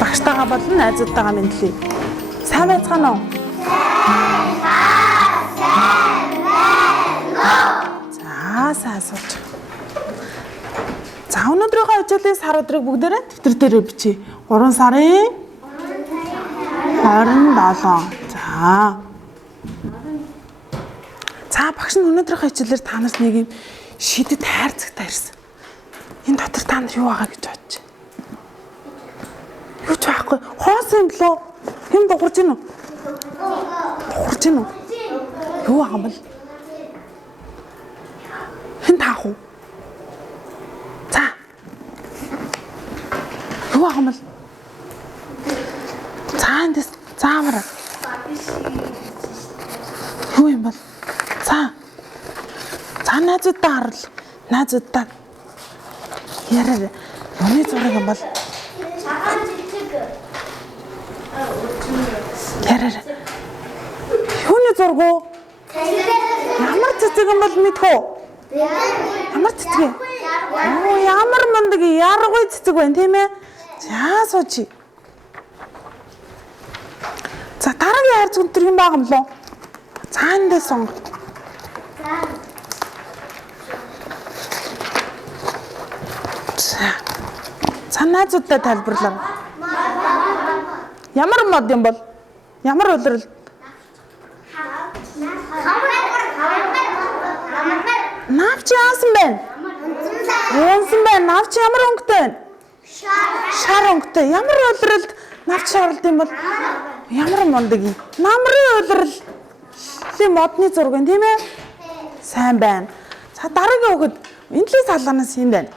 Багштайгаа болон найзуудтайгаа мэдлээ. Сайн байцгаана уу? Сайн сууж. За өнөөдрийнхөө хичээлийн сар өдрийг бүгдээрээ дэвтэр дээр бичье. 3 сарын 27. За багш нь өнөөдрийнхөө хичээлээр та нарт нэг юм шидэт хайрцагтай ирсэн. Энэ дотор та нар юу байгаа гэж бодож байна? Юу ч байхгүй. Хоос юм болоо. Хэн дуурж гин үү? Дуурж гин үү? Юу байгаа юм бол? Хэн таах уу? За. Юу байгаа юм бол? За эндээс заамаар. Юу юм бол? За. За найзуудаа харал. Найзуудаа яраа. Юуны зураг юм бол? Яраа. Юуны зураг уу? Ямар цэцэг юм бол мэдхүү? Ямар цэцэг вэ? Оо ямар мундаг яргуй цэцэг байна тийм ээ? За сууч. За дараагийн хайр зүгтэр юм байгаа юм лөө? За эндээ сонго. За найзуудтай тайлбарлаа. Ямар мод юм бол? Ямар улирал? Навч яасан бэ? Унсан байна. Навч ямар өнгөтэй вэ? Шар өнгөтэй. Ямар улиралд навч шарлд юм бол? Ямар мундаг юм. Намрын улирал. Ли модны зураг юм тийм ээ? Сайн байна. За дараагийн хүүхэд энэлийн салганаас юм байна.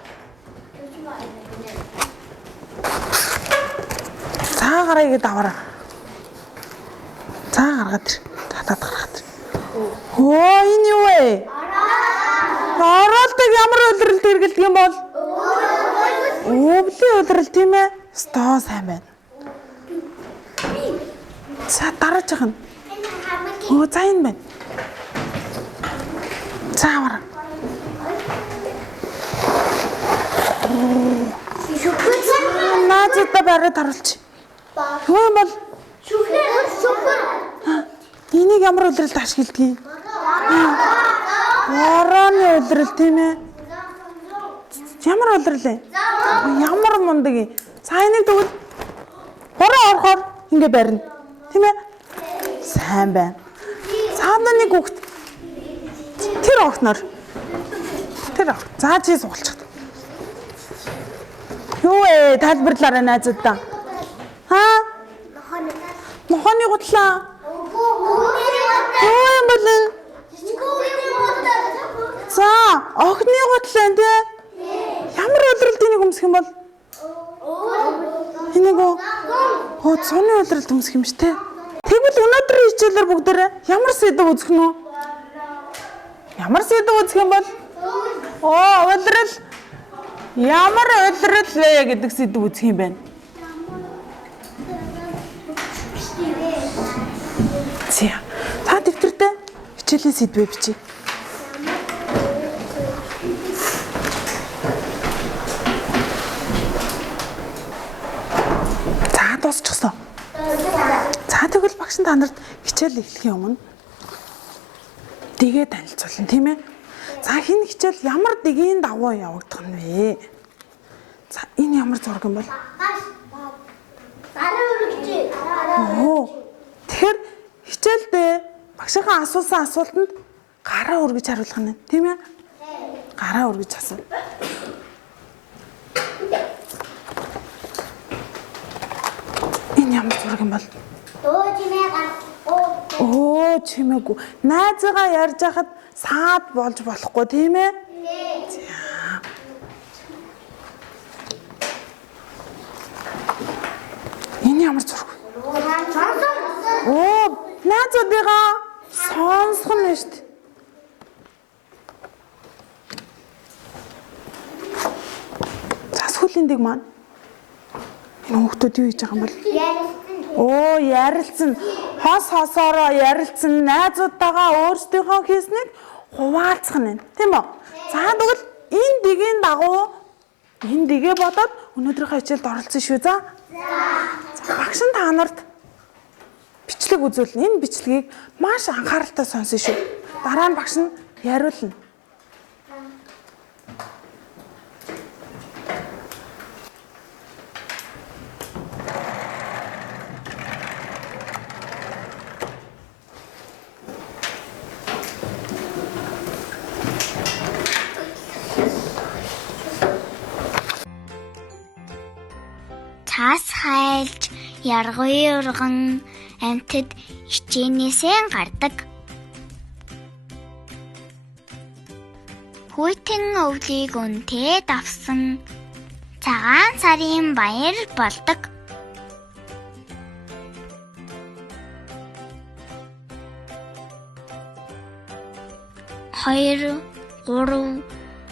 За гараа игээд аваарай. За гаргаад ир. Татаад гаргаад ир. Оо энэ юу вэ? Оролдог ямар улиралд эргэлдэг юм бол? Өвлийн улирал тийм ээ? Стоо сайн байна. За дараачих нь. Оо за энэ байна. За аваарай. Наазуудаа бариад харуулчих. Юу юм бол? Энийг ямар улиралд ашигладгийг? Вороны улирал тийм ээ? Ямар улирал вэ? Ямар мундаг юм. За энийг тэгвэл хороо орохоор ингэ барина. Тийм ээ? Сайн байна. Цаана нэг хүүхэд. Тэр огтноор. Тэр огт. За чи суулчих. Юу вэ? Тайлбарлаарай найзуудаа. Хаа? Мохоны гутлаа. Юу юм бол? За, огтны гутлаа тий? Ямар улиралд энийг өмсөх юм бол? Энийг оо цоны улиралд өмсөх юм ш тий? Тэгвэл өнөөдрийн хичээлээр бүгдээрээ ямар сэдв үзэх нь вэ? Ямар сэдв үзэх юм бол? Оо, улирал. Ямар улирал вэ гэдэг сэдв үзэх юм байна. За дэвтэртээ хичээлийн сэдвээ бичье. За дуусчихсан. За тэгвэл багш та нарт хичээл эхлэхийн өмнө дэгээ танилцуулна тийм ээ. За хин хичээл ямар дэгийн давуу явагдах нь вэ? За энэ ямар зураг юм бол? Оо. Тэгэхээр хичээлдээ багшийнхаа асуусан асуултанд гараа өргөж хариулах нь тийм ээ? Гараа өргөж асуу. Энэ ямар зураг юм бол? Оо чимээгүй. Найзгаа ярьж хахад саад болж болохгүй тийм ээ? За. Энэ ямар зураг вэ? Оо найзуудыгаа сонсох нь шүү дээ. За сүүлийн дэг маань. Энэ хүүхдүүд юу хийж байгаа юм бол? Оо ярилцсан. Хос хосоороо ярилцсан. Найзуудтайгаа өөрсдийнхөө хийснийг хуваалцах нь байна. Тийм үү? За тэгвэл энэ дэгийн дагуу энэ дэгээ бодоод өнөөдрийнхөө хичээлд оролцсон шүү. За Багш нь та нарт бичлэг үзүүлнэ. Энэ бичлэгийг маш анхааралтай сонсно шүү. Дараа нь багш нь яриулна. Цаас хайлж, яргуй урган амьтад хичээнээсээ гардаг. Хүйтэн өвлийг үнтэй давсан цагаан сарын баяр болдог. Хоёр, гурав,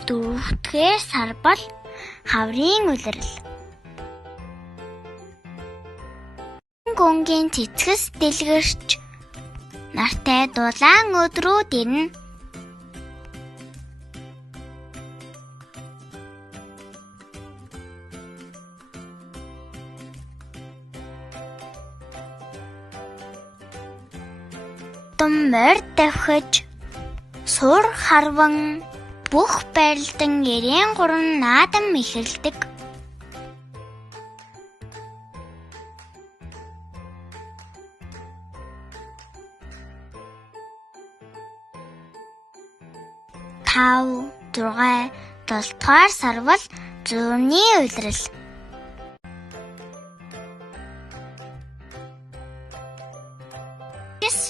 дөрөвдүгээр сар бол хаврын улирал. Гүнгийн цэцгэс дэлгэрч нартай дулаан өдрүүд ирнэ. Том морь давхиж сур харван бүх барилдан 93 наадам эхэлдэг. Тав, 6, 7-р сар бол зууны улирал.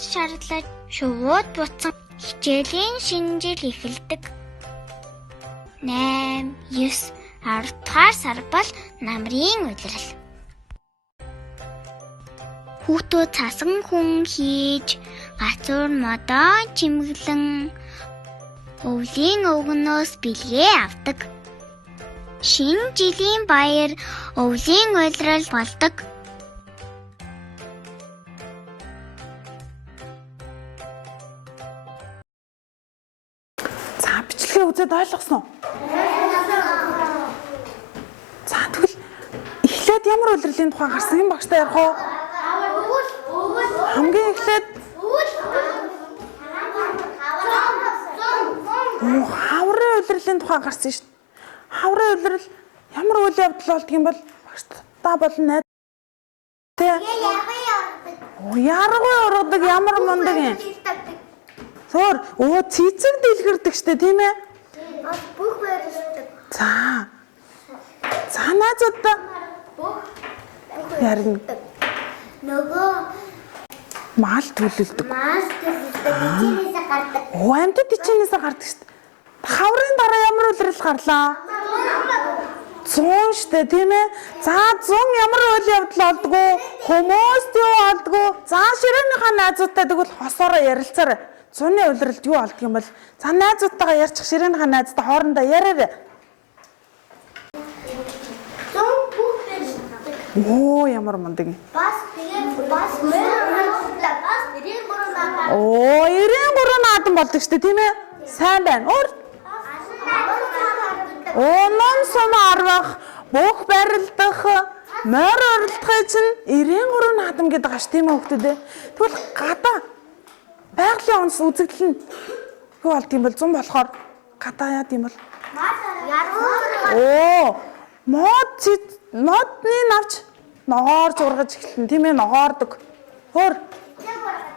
Шаарлаж шувууд буцсан хичээлийн шинэ жил эхэлдэг. 8, 9, 10-р сар бол намрын улирал. Хүүхдүүд цасан хүн хийж, гацуур модоо чимэглэн өвлийн өвгнөөс бэлгээ авдаг. Шинэ жилийн баяр өвлийн улирал болдог. За бичлэгээ үзээд ойлгосон уу? За тэгвэл эхлээд ямар улирлын тухай гарсан юм багштай ярих уу? Хамгийн эхлээд хаврын улирлын тухай гарсан шүү дээ. Хаврын улирал ямар үйл явдал болдго юм бол багштай болон найз яргуй ургадаг ямар мундаг юм. Зөөр цэцэг дэлгэрдэг штэ тийм ээ? Бүх байрлалдаг. За найзуудаа ярина. Нөгөө Мал төлөлдөг. Ичнээсээ гардаг. Амьтад ичнээсээ гардаг штэ. Хаврын дараа ямар улирал гарлаа? 100 штэ тийм ээ? За 100 ямар үйл явдал болдгоо? Хүмүүст юу болдгоо? За ширээнийхээ найзуудтай тэгвэл хосоороо ярилцаарай. 100-ны улиралд юу болдго юм бол? За найзуудтайгаа ярьчих, ширээнийхээ найзтай хоорондоо яриарай. Оо ямар мундаг юм. Бас 93 наадам болдог штэ тийм ээ? Сайн байна. Ном сум арвах, бүх барилдах, морь уралдахыг чинь 93 наадам гэдэг аш тийм ээ хүүхдүүд. Тэгвэл гадаа байгалийн онц үзэгдэл нь юу болд юм бол 100 болохоор гадаа яа тийм бол модны навч ногоор зургаж эхэлнэ тийм ээ, ногоордог. Хөр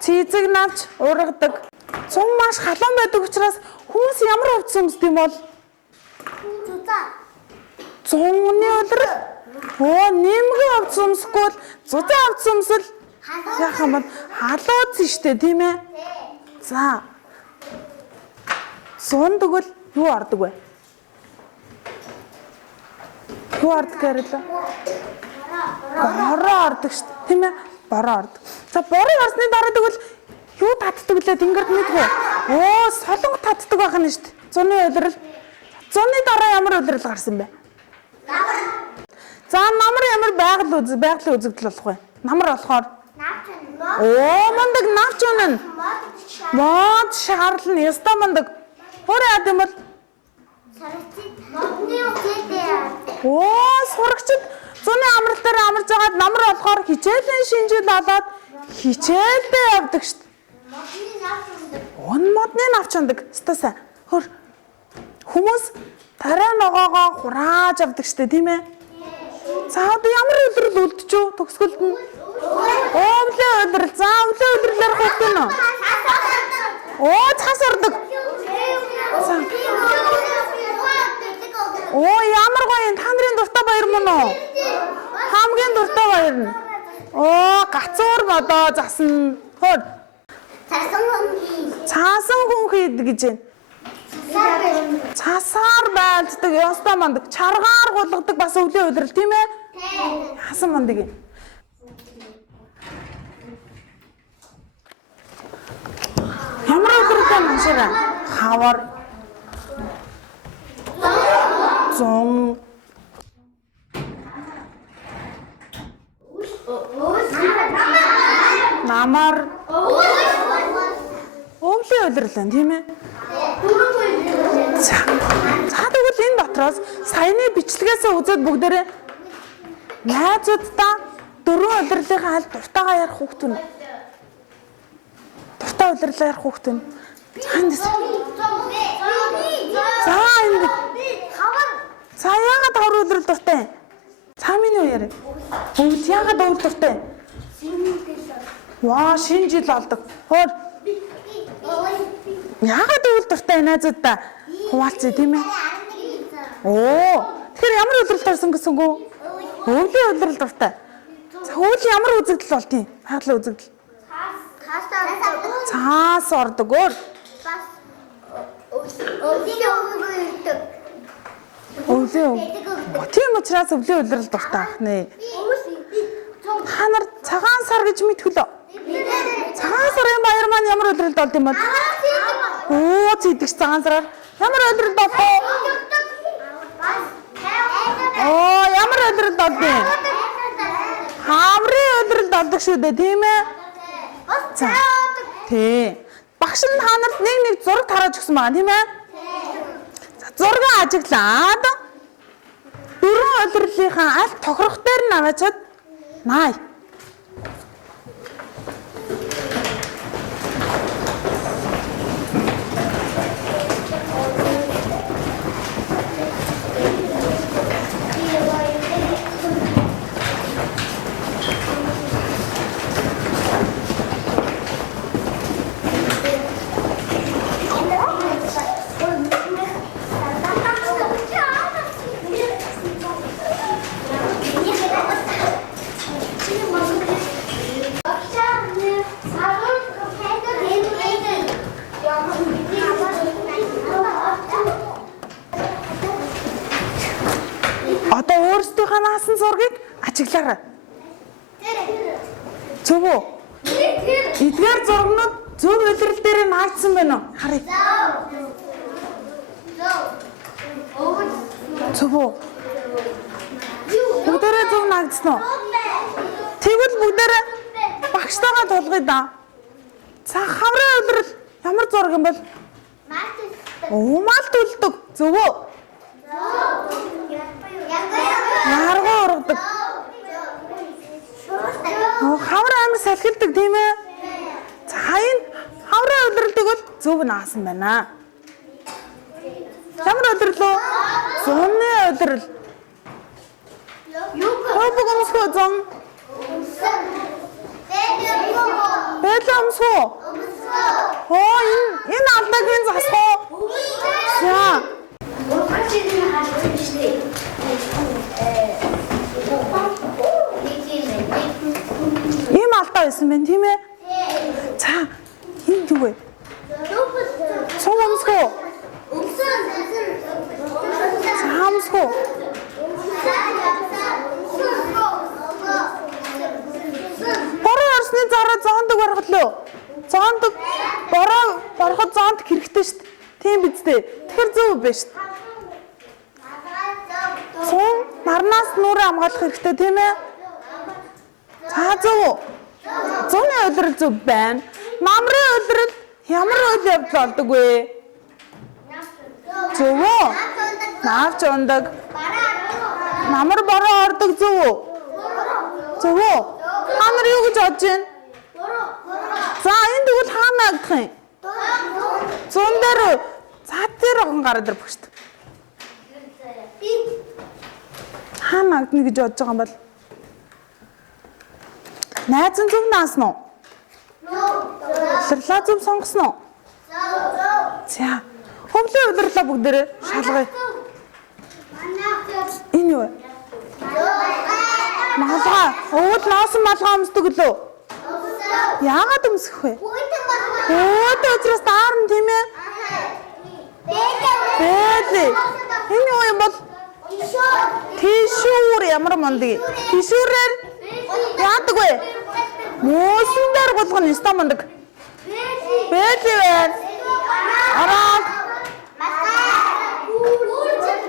цэцэг навч ургадаг. Цум маш халуун байдаг учраас хүмүүс ямар хувцас өмсдөг юм бол зуны улирал. Нэмгэн хувцас өмсөхгүй бол зузаан хувцас өмсөл яах юм бол халууц штэ тийм ээ. За. Зун тэгвэл юу ордог вэ? Юу ордог гэвэл бороо ордог штэ тийм ээ. Бороо ордог. За бороо орсны дараа тэгвэл юу татдаг лээ тэнгэрд мэдгүй. Солонго татдаг байх нь штэ. Зуны улирал. Зуны дараа ямар улирал гарсан бэ? За намар ямар байгалийн үзэгдэл болох вэ? Намар болохоор мундаг навч үнэн. Мод шаарлна яста мундаг. Хөр яд юм бол сурагчид Зуны амрал дээр амарч байгаад намар болохоор хичээлийн шинжил болоод хичээлдээ явдаг шүү дээ. Модны навч ундаг. Стаса. Хөр. Хүмүүс тарай ногоогоо хурааж авдаг шүү дээ, тийм ээ? За одоо ямар өдрөл үлдчихв төгсгөлд нь? Өвлөө өдрөл. За өвлөө өдрөлөөр хөтөн үү? Цас ордог. Ямар гоё та нарын дуртай баяр мөн үү? Хамгийн дуртай баяр нь. Гацуур бодоо засан. Хөр. Цаасан хүн хийд гэж байна. Цасаар байлддаг, ёстой мандаг, чаргаар гулгадаг бас өвлийн өдрөл тийм ээ? Яасан мандаг юм. Ямар өдрөлтэй маншира? Хавар. Зон. Намар. Өвлийн өдрөл нь тийм ээ? За тэгвэл энэ дотроос саяны бичлэгээс үзээд бүгдээрээ найзуудтай 4 удирлынхаа аль дуртайгаа ярих хүүхдүүд. Дуртай удирлаа ярих хүүхдүүд. За яагаад 2 удирал дуртай? Цаамын юу яриа? Өвд яагаад өвд дуртай? Шинэ жил олдог. Хөр. Яагаад өвд дуртай найзуудтай? Хуваалцъя тийм ээ. Тэгэхээр ямар өдрөл тарсан гэсэнгүү? Өвлийн өдрөл дуртай. За өвөл ямар үзэгдэл болт юм? Хаглаа үзэгдэл. Цаас ордог. Өвлийн. Тийм учраас өвлийн өдрөл дуртай ах нэ. Та нар цагаан сар гэж мэдхүлээ. Цагаан сарын баяр маань ямар өдрөлд болд юм бол? Зэдэгч цагаан сараар ямар өдрөлд болд вэ? Ямар өдрөлд болд юм? Хаврын өдрөлд болдог шүү дээ, тийм ээ? За. Тий. Багш нь та нарт нэг зураг тарааж өгсөн байна, тийм ээ? За, зургийг ажиглаад 4 өдрөлийнхаа аль тохирох дээр нь аваачаад наа. Одоо өөрсдийнхөө наасан зургийг ажиглаарай. Зөв үү? Эдгээр зургнууд зөв өдрөл дээр наагдсан байна уу? Харъя. Зөв үү? Бүгдээрээ зөв наагдсан уу? Тэгвэл бүгдээрээ багштайгаа тулгая да. За хаврын өдрөл ямар зураг юм бол? Малт үлдэг. Зөв үү? Наргуу ургадаг. Хавар амир салхилдаг тийм ээ. За хаяа хаврын өдрөлтийг бол зөв наасан байна. Ямар өдрөл вэ? Зуны өдрөл. Хөөбөг өмсгөө зун. Бэлэн өмсгөө. Энэ алдагийн засгоо. За. Ийм алдаа байсан байна тийм ээ? За, энэ юу вэ? Сум өмсгөө. Самсгөө. Бороо орсны зараа зоондог барахлаа. Зоондог бороо бороход зоондог хэрэгтэй шүү дээ. Тийм биз дээ. Тэгэхээр зөв биш шүү дээ. Сум нарнаас нүрээ хамгаалах хэрэгтэй тийм ээ? За зөв. Зуны өдрөл зөв байна. Намрын өдрөл ямар үйл явдал болдог вэ? Зөв үү? Навч ундаг. Намар бороо ордог зөв үү? Зөв үү? Та нар юу гэж бодож байна? За энэ тэгвэл хаана гэх юм? Зүүн дээр цаад дээр огон гараад ир багш. Хаана гэх гэж бодож байгаа юм бол? Найз нь зөв наасан уу? Улирлаа зөв сонгосон уу? За. Хөвлөө улирлаа бүгдээрээ шалгая. Энэ юу вэ? Малгай. Өвөл ноосон малгай өмсдөг лөө? Яагаад өмсөх вэ? Өөдөө учраас даарна тийм ээ? Бэлээ. Энэ юу юм бол? Тишүүр ямар мундаг. Тишүүрээр яадаг вэ? Муусан дээр болгоно өстой мундаг. Бэлээ байна. Араа.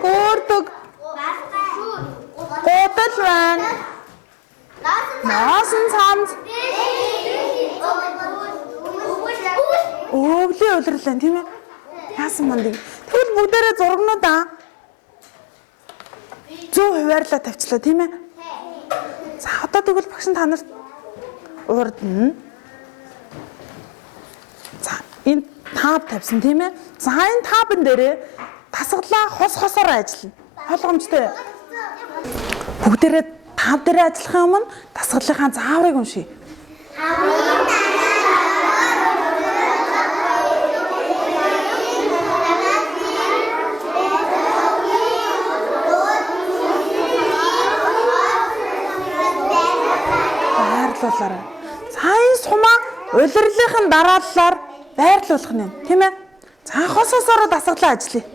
Гурдаг. Гутал байна. Насан цамц. Өвлөө улирлаа тийм ээ? Яасан мандыг. Тэгвэл бүгдээрээ зургнуудаа зөв хуваарлаа тавьчлаа тийм ээ? За одоо тэгвэл багш та нарт урд нь. За энэ тааб тавьсан тийм ээ? За энэ таабн дээрээ тасгалаа хосоор ажиллана. Ойлгомжтой. Бүгдээрээ тааб дээрээ ажиллахын өмнө тасгалынхаа зааврыг уншия. Байрлуулаарай. Сайн сумаа улирлынхын дарааллаар байрлуулах нь тийм ээ? За хосоосоор дасгалаа ажиллая.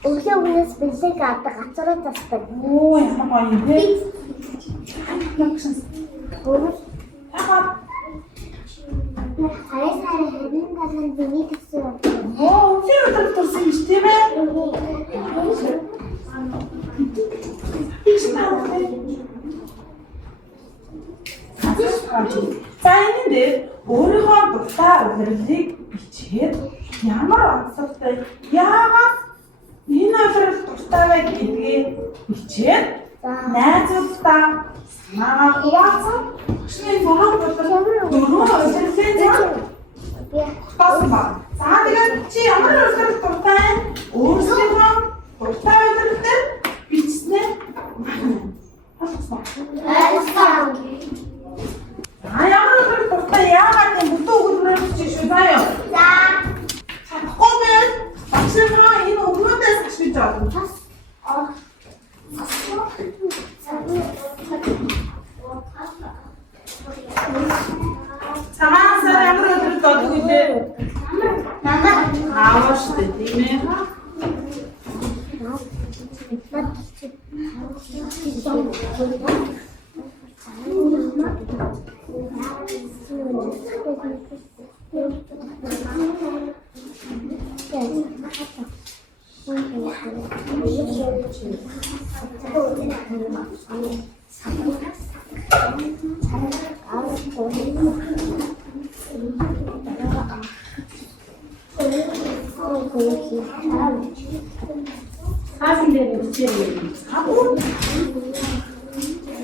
Өглөө үеэс бэлэг авдаг гацраа тасдаг. Оо ямар гоё юм бэ? Хайсаар хэдэн галан биний гэсэн. Оо, тэр төрсөн юм тийм ээ. За энэ дээр өөрийнхөө дуртай удирдлыг бичээд ямар онцлогтой яагаад энэ удирдал дуртай вэ гэдгийг бичээд найзуудаа санаагаа хуваалцаад шинэ дөрөв удирдлын тасан ба. За тэгээд чи ямар удирдал дуртай өөрсдийнхөө дуртай удирдал бичснээр ямар удирдал дуртай яагаад энэ бүтэн өгүүлбэрээр бичиж шүү заа ёо. За. Чадахгүй байна. Багшаа энэ өгүүлбэрээс бичиж байгаа. Цагаансаар ямар удирдал додгүй дээ. Намаа аавш дээ тийм ээ.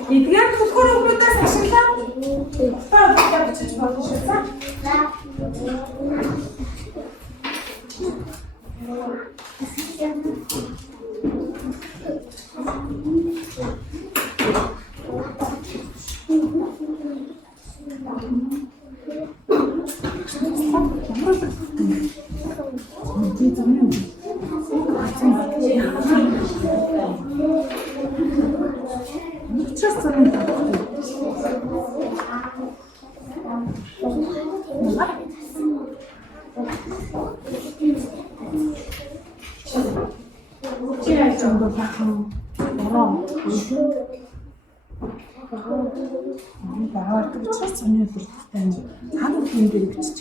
Эдгээр бүхөр өгнүүдээс ашиглаад таа бичиж болно шүү дээ. Багаардаг учраас сони өдөрттэй ханаа юм дээр бичиж.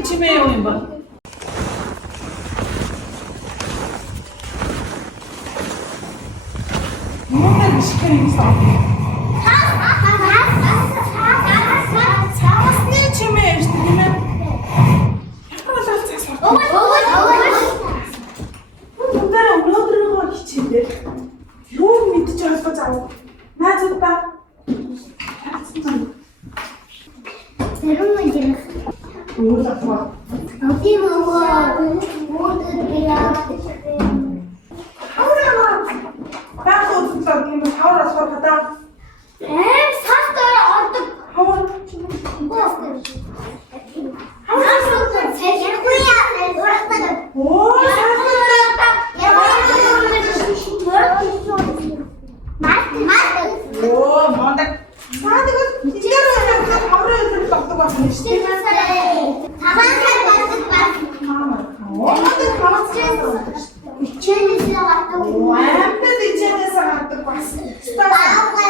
энэ чимээ юу юм бэ? Мөн бишгэн юм саа. Саасны чимээ шүү дээ. Ямар л цаас сар. Өндөр өнөөдрөө хичээдээ. Юу мэдчих холбоо зав. Наазуудаа. Тэрэн мөн Өөр заваа. тийм үү. Баах үзлээ юм хавар асуух та. Сартаар ордог. Хавар. Оо, оо, мондаг. Саадаг тийм хавар өдрөөр тогтдог байна шүү дээ. Амтад ичэнээс гардаг бас. Намайг ямар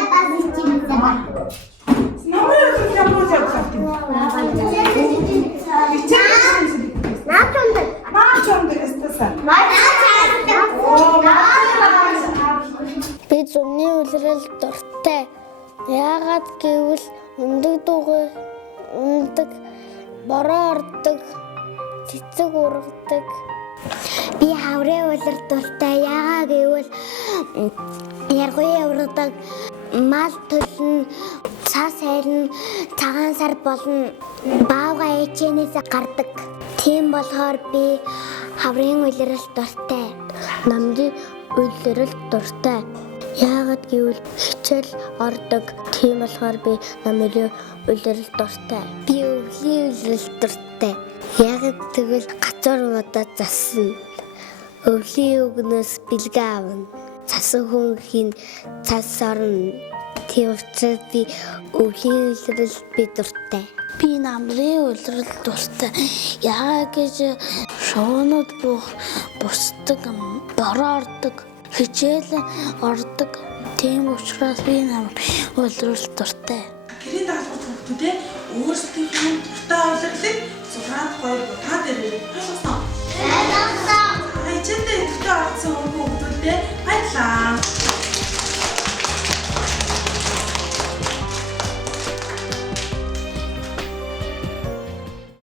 явуулах юм? Би зуны үлрэл дуртай. Яагаад гэвэл өндөг дуугүй өндөг бороо ордог цэцэг ургадаг. Би хаврын үлрэл дуртай. Яагаад гэвэл яргуй ургадаг мал төлн цаас хайрн цагаан сар болон баавга ээчнээс гардаг. Тийм болохоор би хаврын үлрэл дуртай. Намдын үлрэл дуртай. Яагаад гэвэл хичээл ордог. Тийм болохоор би намрын үлрэл дуртай. Би өвлийн үлрэл дуртай. Яагаад гэвэл гацуур удаа засна. Өвлийн өгнөөс бэлгээ авна. Цасан хүнхийн цас орно. Тийм учраас би өвлийн үлрэл би дуртай. Би намрын үлрэл дуртай. Яагаад гэж шуунууд бусдаг, бороо ордог, хичээл ордог. Тийм учраас би намрын үлрэл дуртай. Гэрийн даалгавар хүүхдүүдээ өөрсдийнхөө дуртай улирлыг зураад гоё бодоод ирээ. Ойлгосон. Ичэндээ идэвхтэй орсон хүүхдүүдээ баярлалаа.